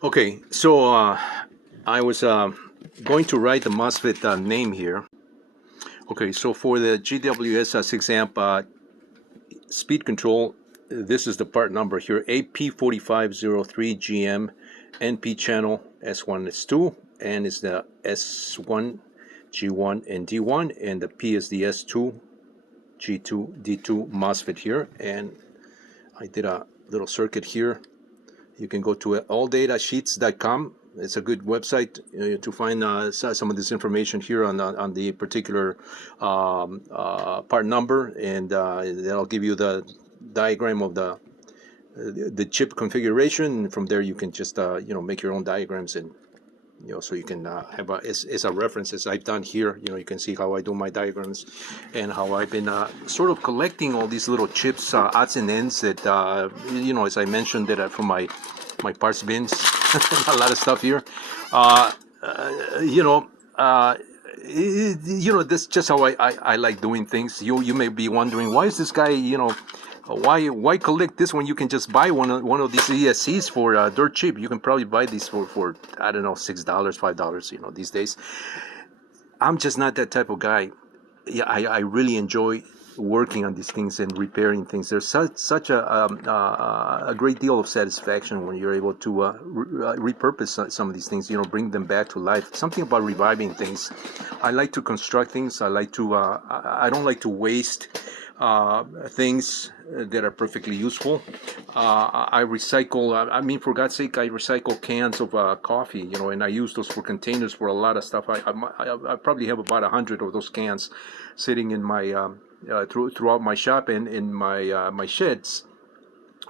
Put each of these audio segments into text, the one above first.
Okay, so I was going to write the MOSFET name here. Okay, so for the GWS 6 amp speed control, this is the part number here, AP4503GM NP channel S1 S2, and it's the S1 G1 and D1, and the P is the S2 G2 D2 MOSFET here. And I did a little circuit here. You can go to alldatasheets.com. It's a good website to find some of this information here on the particular part number, and that'll give you the diagram of the chip configuration. And from there, you can just make your own diagrams, and so you can have as a reference as I've done here. You can see how I do my diagrams and how I've been sort of collecting all these little chips, odds and ends that as I mentioned, that from my parts bins. A lot of stuff here. Uh, uh, you know. Uh, that's just how I like doing things. You may be wondering, why is this guy, why collect this when you can just buy one of these ESCs for dirt cheap? You can probably buy these for I don't know, $6, $5, these days. I'm just not that type of guy. Yeah, I really enjoy working on these things and repairing things. There's such a great deal of satisfaction when you're able to repurpose some of these things, bring them back to life. Something about reviving things. I like to construct things. I don't like to waste things that are perfectly useful. I recycle. I mean, for God's sake, I recycle cans of coffee, and I use those for containers for a lot of stuff. I probably have about 100 of those cans sitting in my throughout my shop and in my sheds.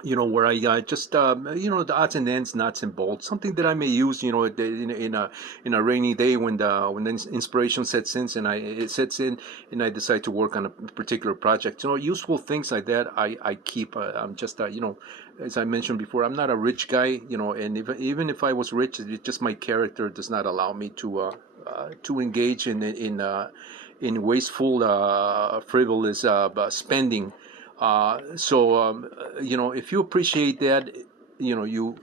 Where I just the odds and ends, nuts and bolts, something that I may use, in a rainy day when the inspiration sets in, and I decide to work on a particular project. Useful things like that I keep. I'm just as I mentioned before, I'm not a rich guy, and even if I was rich, it's just my character does not allow me to engage in wasteful, frivolous spending. If you appreciate that, you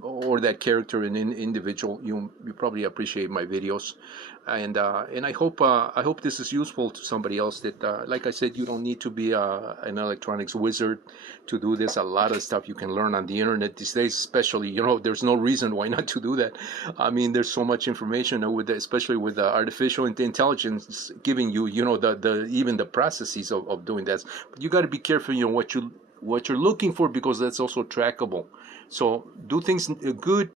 or that character and individual, you probably appreciate my videos, and I hope this is useful to somebody else. That like I said, you don't need to be an electronics wizard to do this. A lot of stuff you can learn on the internet these days, especially there's no reason why not to do that. I mean, there's so much information especially with artificial intelligence giving you the even the processes of doing that. But you got to be careful, what you're looking for, because that's also trackable. So do things good,